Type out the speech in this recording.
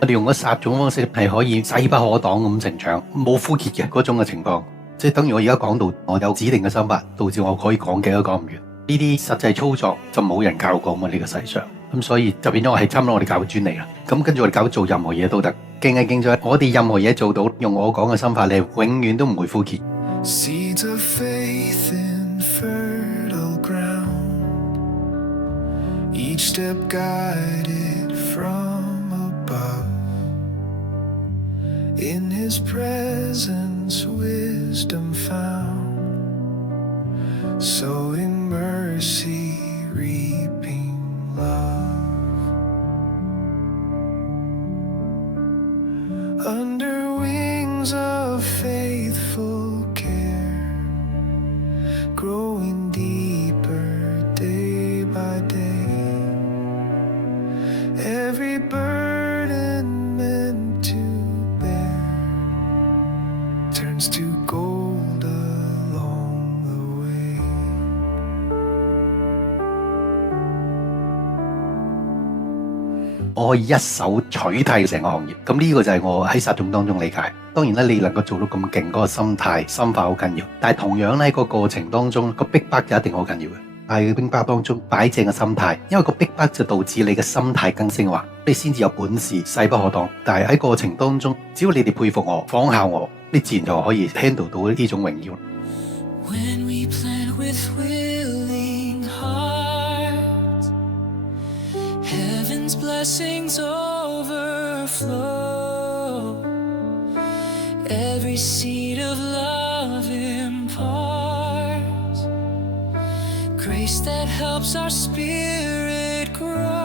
我哋用咗殺種方式係可以勢不可擋咁成長，冇枯竭嘅嗰種嘅情況，即係等於我而家講到我有指定嘅心法，導致我可以講嘅都講唔完。呢啲實際操作就冇人教過嘛，呢個世上，咁所以就變咗我係差唔多我哋教嘅專利啦。咁跟住我哋教做任何嘢都得，勁係勁在我哋任何嘢做到，用我講嘅心法，你永遠都唔會枯竭。Seeds of faith in fertile ground, each step guided from above. In His presence, wisdom found, sowing mercy, reaping love. Under wings of faithful care, growing deeper day by day. Every burden meant to bear turns to gold along the way. 我可以一手取締成個行業，咁呢個就係我喺殺種當中理解。當然咧，你能夠做到咁勁，嗰個心態心法好緊要，但係同樣咧，個過程當中個逼迫就一定好緊要嘅。喺逼迫當中擺正個心態，因為個逼迫就導致你嘅心態更升華，你先至有本事勢不可擋。但係喺過程當中，只要你哋佩服我、仿效我，你自然就可以 handle 到呢種榮耀。When we plant with willing hearts, heaven's blessings overflow. Every seed of love imparts grace that helps our spirit grow.